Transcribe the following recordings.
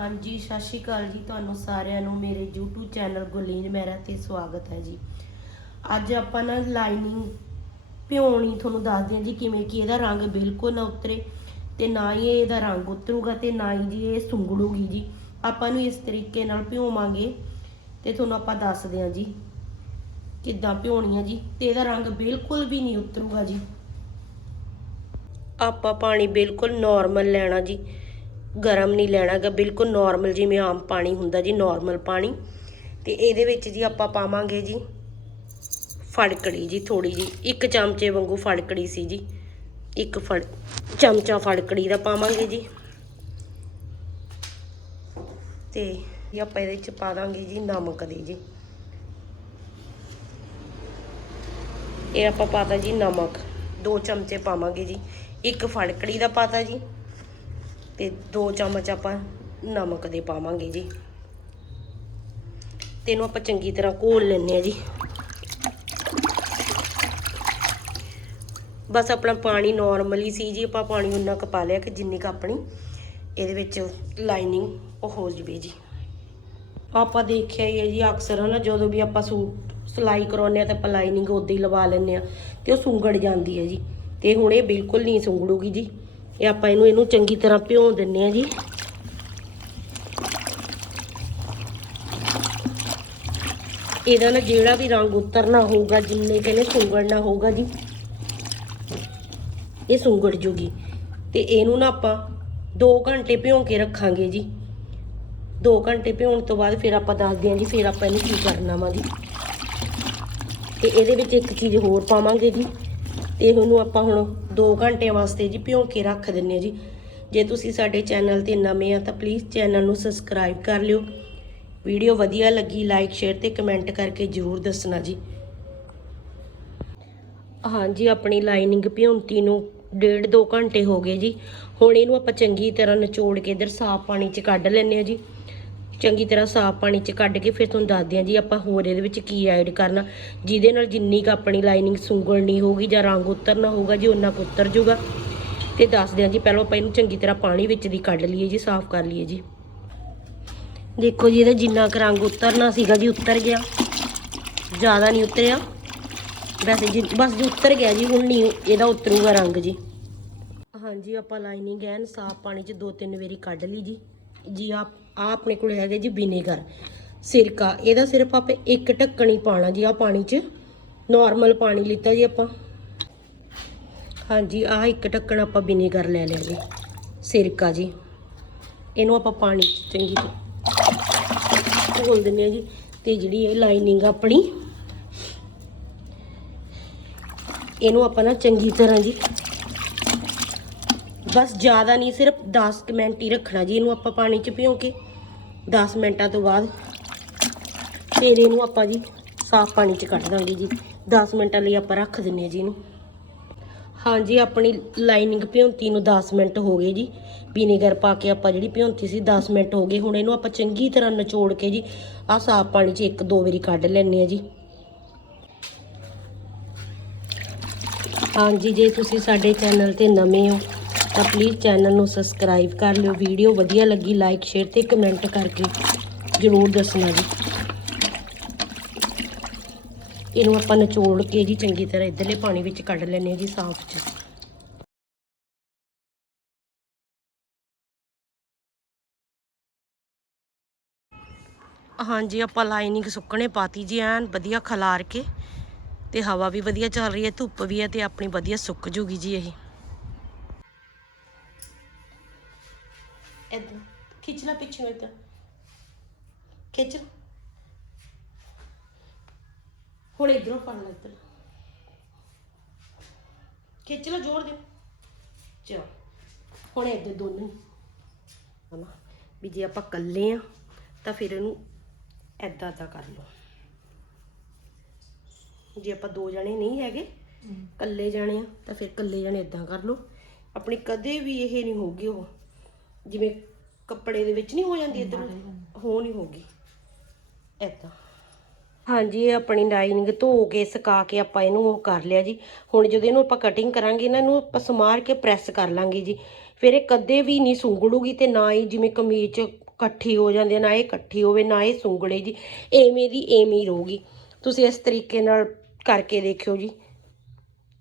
ਹਾਂਜੀ, ਸਤਿ ਸ਼੍ਰੀ ਅਕਾਲ ਜੀ ਤੁਹਾਨੂੰ ਸਾਰਿਆਂ ਨੂੰ। ਮੇਰੇ YouTube ਚੈਨਲ ਗੁਲੀਨ ਮਹਿਰਾ ਤੇ ਸਵਾਗਤ ਹੈ ਜੀ। ਅੱਜ ਆਪਾਂ ਨਾ ਲਾਈਨਿੰਗ ਭਿਉਣੀ ਤੁਹਾਨੂੰ ਦੱਸਦੇ ਹਾਂ ਜੀ ਕਿਵੇਂ ਕਿ ਇਹਦਾ ਰੰਗ ਬਿਲਕੁਲ ਨਾ ਉਤਰੇ ਤੇ ਨਾ ਹੀ ਇਹਦਾ ਰੰਗ ਉਤਰੂਗਾ ਤੇ ਨਾ ਹੀ ਜੀ ਇਹ ਸੁੰਗੜੂਗੀ ਜੀ। ਆਪਾਂ ਨੂੰ ਇਸ ਤਰੀਕੇ ਨਾਲ ਭਿਉਵਾਂਗੇ ਤੇ ਤੁਹਾਨੂੰ ਆਪਾਂ ਦੱਸਦੇ ਹਾਂ ਜੀ ਕਿੱਦਾਂ ਭਿਉਣੀ ਹੈ ਜੀ ਤੇ ਇਹਦਾ ਰੰਗ ਬਿਲਕੁਲ ਵੀ ਨਹੀਂ ਉਤਰੂਗਾ ਜੀ। ਆਪਾਂ ਪਾਣੀ ਬਿਲਕੁਲ ਨਾਰਮਲ ਲੈਣਾ ਜੀ। ਗਰਮ ਨਹੀਂ ਲੈਣਾਗਾ ਬਿਲਕੁਲ ਨਾਰਮਲ ਜਿਵੇਂ ਆਮ ਪਾਣੀ ਹੁੰਦਾ ਜੀ ਨਾਰਮਲ ਪਾਣੀ। ਤੇ ਇਹਦੇ ਵਿੱਚ ਜੀ ਆਪਾਂ ਪਾਵਾਂਗੇ ਜੀ ਫੜਕੜੀ ਜੀ ਥੋੜੀ ਜੀ, ਇੱਕ ਚਮਚੇ ਵਾਂਗੂ ਫੜਕੜੀ ਸੀ ਜੀ। ਇੱਕ ਫੜ, ਚਮਚਾ ਫੜਕੜੀ ਦਾ ਪਾਵਾਂਗੇ ਜੀ। ਤੇ ਇਹ ਆਪਾਂ ਇਹਦੇ ਵਿੱਚ ਪਾ ਦਾਂਗੇ ਜੀ ਨਮਕ ਦੀ ਜੀ। ਇਹ ਆਪਾਂ ਪਾਤਾ ਜੀ ਨਮਕ, ਦੋ ਚਮਚੇ ਪਾਵਾਂਗੇ ਜੀ। ਇੱਕ ਫੜਕੜੀ ਦਾ ਪਾਤਾ ਜੀ। ਤੇ ਦੋ ਚਮਚ ਆਪਾਂ ਨਮਕ ਦੇ ਪਾਵਾਂਗੇ ਜੀ। ਤੇ ਇਹਨੂੰ ਆਪਾਂ ਚੰਗੀ ਤਰ੍ਹਾਂ ਘੋਲ ਲੈਣੇ ਆ ਜੀ। ਬਸ ਆਪਣਾ ਪਾਣੀ ਨਾਰਮਲ ਸੀ ਜੀ, ਆਪਾਂ ਪਾਣੀ ਉਨਾ ਕੁ ਪਾ ਲਿਆ ਕਿ ਜਿੰਨੀ ਕੁ ਆਪਣੀ ਇਹਦੇ ਵਿੱਚ ਲਾਈਨਿੰਗ ਉਹ ਹੋ ਜਵੇ ਜੀ। ਆਪਾਂ ਦੇਖਿਆ ਹੀ ਹੈ ਜੀ, ਅਕਸਰ ਹਨਾ ਜਦੋਂ ਵੀ ਆਪਾਂ ਸੂਟ ਸਿਲਾਈ ਕਰਾਉਂਦੇ ਆ ਤਾਂ ਆਪਾਂ ਲਾਈਨਿੰਗ ਉਦਾਂ ਹੀ ਲਵਾ ਲੈਂਦੇ ਆ ਤੇ ਉਹ ਸੁੰਗੜ ਜਾਂਦੀ ਹੈ ਜੀ। ਤੇ ਹੁਣ ਇਹ ਬਿਲਕੁਲ ਨਹੀਂ ਸੁੰਗੜੂਗੀ ਜੀ। ਇਹ ਆਪਾਂ ਇਹਨੂੰ ਇਹਨੂੰ ਚੰਗੀ ਤਰ੍ਹਾਂ ਭਿਉਂ ਦਿੰਨੇ ਆ ਜੀ। ਇਹਦਾ ਨਾ ਜਿਹੜਾ ਵੀ ਰੰਗ ਉਤਰਨਾ ਹੋਊਗਾ, ਜਿੰਨੇ ਕਹਿੰਦੇ ਸੁੰਗੜਨਾ ਹੋਊਗਾ ਜੀ, ਇਹ ਸੁੰਗੜ ਜੂਗੀ। ਤੇ ਇਹਨੂੰ ਨਾ ਆਪਾਂ 2 ਘੰਟੇ ਭਿਉਂ ਕੇ ਰੱਖਾਂਗੇ ਜੀ। 2 ਘੰਟੇ ਭਿਉਣ ਤੋਂ ਬਾਅਦ ਫਿਰ ਆਪਾਂ ਦੱਸਦੇ ਹਾਂ ਜੀ, ਫਿਰ ਆਪਾਂ ਇਹਨੂੰ ਕੀ ਕਰਨਾ ਵਾ ਜੀ। ਤੇ ਇਹਦੇ ਵਿੱਚ ਇੱਕ ਚੀਜ਼ ਹੋਰ ਪਾਵਾਂਗੇ ਜੀ। ਤੇ ਇਹਨੂੰ ਆਪਾਂ ਹੁਣ 2 ਘੰਟਿਆਂ ਵਾਸਤੇ ਜੀ ਭਿਉਂ ਕੇ ਰੱਖ ਦਿੰਨੇ ਆ ਜੀ। ਜੇ ਤੁਸੀਂ ਸਾਡੇ ਚੈਨਲ ਤੇ ਨਵੇਂ ਆ ਤਾਂ ਪਲੀਜ਼ ਚੈਨਲ ਨੂੰ ਸਬਸਕ੍ਰਾਈਬ ਕਰ ਲਿਓ। ਵੀਡੀਓ ਵਧੀਆ ਲੱਗੀ ਲਾਈਕ ਸ਼ੇਅਰ ਤੇ ਕਮੈਂਟ ਕਰਕੇ ਜਰੂਰ ਦੱਸਣਾ ਜੀ। ਹਾਂਜੀ, ਆਪਣੀ ਲਾਈਨਿੰਗ ਭਿਉਂਤੀ ਨੂੰ ਡੇਢ ਦੋ ਘੰਟੇ ਹੋ ਗਏ ਜੀ। ਹੁਣ ਇਹਨੂੰ ਆਪਾਂ ਚੰਗੀ ਤਰ੍ਹਾਂ ਨਿਚੋੜ ਕੇ ਇਧਰ ਸਾਫ਼ ਪਾਣੀ 'ਚ ਕੱਢ ਲੈਣੇ ਆ ਜੀ। ਚੰਗੀ ਤਰ੍ਹਾਂ ਸਾਫ਼ ਪਾਣੀ 'ਚ ਕੱਢ ਕੇ ਫਿਰ ਤੁਹਾਨੂੰ ਦੱਸਦੇ ਹਾਂ ਜੀ ਆਪਾਂ ਹੋਰ ਇਹਦੇ ਵਿੱਚ ਕੀ ਐਡ ਕਰਨਾ। ਜਿਹਦੇ ਨਾਲ ਜਿੰਨੀ ਕੁ ਆਪਣੀ ਲਾਈਨਿੰਗ ਸੁੰਗੜਨੀ ਹੋਊਗੀ ਜਾਂ ਰੰਗ ਉਤਰਨਾ ਹੋਊਗਾ ਜੀ ਉਹਨਾਂ ਕੁ ਉਤਰ ਜਾਊਗਾ। ਤੇ ਦੱਸਦੇ ਹਾਂ ਜੀ, ਪਹਿਲਾਂ ਆਪਾਂ ਇਹਨੂੰ ਚੰਗੀ ਤਰ੍ਹਾਂ ਪਾਣੀ ਵਿੱਚ ਦੀ ਕੱਢ ਲਈਏ ਜੀ, ਸਾਫ਼ ਕਰ ਲਈਏ ਜੀ। ਦੇਖੋ ਜੀ, ਇਹਦਾ ਜਿੰਨਾ ਕੁ ਰੰਗ ਉਤਰਨਾ ਸੀਗਾ ਜੀ, ਉਤਰ ਗਿਆ। ਜ਼ਿਆਦਾ ਨਹੀਂ ਉਤਰਿਆ। ਵੈਸੇ ਜੀ, ਬਸ ਜੀ ਉਤਰ ਗਿਆ ਜੀ, ਹੁਣ ਨਹੀਂ, ਇਹਦਾ ਉਤਰੂਗਾ ਰੰਗ ਜੀ। ਹਾਂਜੀ, ਆਪਾਂ ਲਾਈਨਿੰਗ ਐਨ ਸਾਫ਼ ਪਾਣੀ 'ਚ ਦੋ ਤਿੰਨ ਵਾਰੀ ਕੱਢ ਲਈ ਜੀ। ਜੀ, ਆਪ ਆ ਆਪਣੇ ਕੋਲ ਹੈਗੇ ਜੀ ਵਿਨੇਗਰ। ਸਿਰਕਾ, ਇਹਦਾ ਸਿਰਫ ਆਪਾਂ ਇੱਕ ਢੱਕਣ ਹੀ ਪਾਣਾ ਜੀ ਆ ਪਾਣੀ 'ਚ। ਨਾਰਮਲ ਪਾਣੀ ਲਿੱਤਾ ਜੀ ਆਪਾਂ। ਹਾਂਜੀ, ਆਹ ਇੱਕ ਢੱਕਣ ਆਪਾਂ ਵਿਨੇਗਰ ਲੈ ਲਿਆ ਜੀ, ਸਿਰਕਾ ਜੀ। ਇਹਨੂੰ ਆਪਾਂ ਪਾਣੀ 'ਚ ਚੰਗੀ ਤਰ੍ਹਾਂ ਘੋਲ ਦਿੰਦੇ ਆ ਜੀ, ਤੇ ਜਿਹੜੀ ਇਹ ਲਾਈਨਿੰਗ ਆਪਣੀ, ਇਹਨੂੰ ਆਪਾਂ ਨਾ ਚੰਗੀ ਤਰ੍ਹਾਂ ਜੀ ਬਸ ਜ਼ਿਆਦਾ ਨਹੀਂ, ਸਿਰਫ 10 ਕੁ ਮਿੰਟ ਹੀ ਰੱਖਣਾ ਜੀ, ਇਹਨੂੰ ਆਪਾਂ ਪਾਣੀ 'ਚ ਭਿਉਂ ਕੇ 10 ਮਿੰਟਾਂ ਤੋਂ ਬਾਅਦ ਫਿਰ ਇਹਨੂੰ ਆਪਾਂ ਜੀ ਸਾਫ਼ ਪਾਣੀ 'ਚ ਕੱਢ ਦਾਂਗੇ ਜੀ। 10 ਮਿੰਟਾਂ ਲਈ ਆਪਾਂ ਰੱਖ ਦਿੰਨੇ ਆ ਜੀ ਇਹਨੂੰ। ਹਾਂਜੀ, ਆਪਣੀ ਲਾਈਨਿੰਗ ਭਿਉਂਤੀ ਨੂੰ 10 ਮਿੰਟ ਹੋ ਗਏ ਜੀ। ਵਿਨੇਗਰ ਪਾ ਕੇ ਆਪਾਂ ਜਿਹੜੀ ਭਿਉਂਤੀ ਸੀ 10 ਮਿੰਟ ਹੋ ਗਏ। ਹੁਣ ਇਹਨੂੰ ਆਪਾਂ ਚੰਗੀ ਤਰ੍ਹਾਂ ਨਿਚੋੜ ਕੇ ਜੀ ਆਹ ਸਾਫ਼ ਪਾਣੀ 'ਚ ਇੱਕ ਦੋ ਵਾਰੀ ਕੱਢ ਲੈਣੇ ਆ ਜੀ। ਹਾਂਜੀ, ਜੇ ਤੁਸੀਂ ਸਾਡੇ ਚੈਨਲ ਤੇ ਨਵੇਂ ਹੋ ਤਾਂ ਪਲੀਜ਼ ਚੈਨਲ ਨੂੰ ਸਬਸਕ੍ਰਾਈਬ ਕਰ ਲਿਓ। ਵੀਡੀਓ ਵਧੀਆ ਲੱਗੀ ਲਾਈਕ ਸ਼ੇਅਰ ਤੇ ਕਮੈਂਟ ਕਰਕੇ ਜਰੂਰ ਦੱਸਣਾ ਜੀ। ਇਹਨੂੰ ਆਪਾਂ ਨਿਚੋੜ ਕੇ ਜੀ ਚੰਗੀ ਤਰ੍ਹਾਂ ਇਧਰਲੇ ਪਾਣੀ ਵਿੱਚ ਕੱਢ ਲੈਣੇ ਆ ਜੀ ਸਾਫ਼ ਚ। ਹਾਂਜੀ, ਆਪਾਂ ਲਾਈਨਿੰਗ ਸੁੱਕਣੇ ਪਾਤੀ ਜੀ ਐਨ, ਵਧੀਆ ਖਲਾਰ ਕੇ। ਤੇ ਹਵਾ ਵੀ ਵਧੀਆ ਚੱਲ ਰਹੀ ਹੈ, ਧੁੱਪ ਵੀ ਹੈ ਤੇ ਆਪਣੀ ਵਧੀਆ ਸੁੱਕ ਜੂਗੀ ਜੀ ਇਹ। ਖਿੱਚ ਲੈ ਪਿੱਛੇ ਨੂੰ ਇਦਾਂ ਖਿੱਚ। ਹੁਣ ਇਧਰੋਂ ਫੜ ਲੈ ਇੱਧਰ। ਖਿੱਚ ਲੈ ਜ਼ੋਰ ਦੇ ਚਲ ਹੁਣ ਇੱਧਰ ਦੋਨੋਂ ਹਨਾ ਵੀ ਜੇ ਆਪਾਂ ਕੱਲੇ ਆ ਤਾਂ ਫਿਰ ਇਹਨੂੰ ਐਦਾਂ ਦਾ ਕਰ ਲਓ। ਜੇ ਆਪਾਂ ਦੋ ਜਣੇ ਨਹੀਂ ਹੈਗੇ ਕੱਲੇ ਜਾਣੇ ਆ ਤਾਂ ਫਿਰ ਕੱਲੇ ਜਾਣੇ ਇਦਾਂ ਕਰ ਲਓ। ਆਪਣੀ ਕਦੇ ਵੀ ਇਹ ਨਹੀਂ ਹੋਗੀ ਉਹ। ਜਿਵੇਂ ਕੱਪੜੇ ਦੇ ਵਿੱਚ ਨਹੀਂ ਹੋ ਜਾਂਦੀ ਇਧਰ ਹੋ ਨਹੀਂ ਹੋਗੀ। ਐਦਾਂ ਹਾਂਜੀ ਇਹ ਆਪਣੀ ਡਾਈਨਿੰਗ ਧੋ ਕੇ ਸੁਕਾ ਕੇ ਆਪਾਂ ਇਹਨੂੰ ਉਹ ਕਰ ਲਿਆ ਜੀ। ਹੁਣ ਜਦੋਂ ਇਹਨੂੰ ਆਪਾਂ ਕਟਿੰਗ ਕਰਾਂਗੇ ਇਹਨਾਂ ਨੂੰ ਆਪਾਂ ਸਮਾਰ ਕੇ ਪ੍ਰੈਸ ਕਰ ਲਾਂਗੇ ਜੀ। ਫਿਰ ਇਹ ਕਦੇ ਵੀ ਨਹੀਂ ਸੁੰਗੜੂਗੀ ਤੇ ਨਾ ਹੀ ਜਿਵੇਂ ਕਮੀਜ਼ ਇਕੱਠੀ ਹੋ ਜਾਂਦੀ ਹੈ ਨਾ ਇਹ ਇਕੱਠੀ ਹੋਵੇ ਨਾ ਇਹ ਸੁੰਗੜੇ ਜੀ। ਐਵੇਂ ਦੀ ਐਵੇਂ ਹੀ ਰਹੂਗੀ। ਤੁਸੀਂ ਇਸ ਤਰੀਕੇ ਨਾਲ ਕਰਕੇ ਦੇਖਿਓ ਜੀ।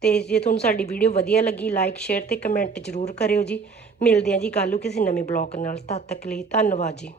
ਤੇ ਜੇ ਤੁਹਾਨੂੰ ਸਾਡੀ ਵੀਡੀਓ ਵਧੀਆ ਲੱਗੀ ਲਾਈਕ ਸ਼ੇਅਰ ਤੇ ਕਮੈਂਟ ਜ਼ਰੂਰ ਕਰਿਓ ਜੀ। ਮਿਲਦੇ ਹਾਂ ਜੀ ਕੱਲ੍ਹ ਨੂੰ ਕਿਸੇ ਨਵੇਂ ਬਲੌਗ ਨਾਲ। ਤਦ ਤੱਕ ਲਈ ਧੰਨਵਾਦ ਜੀ।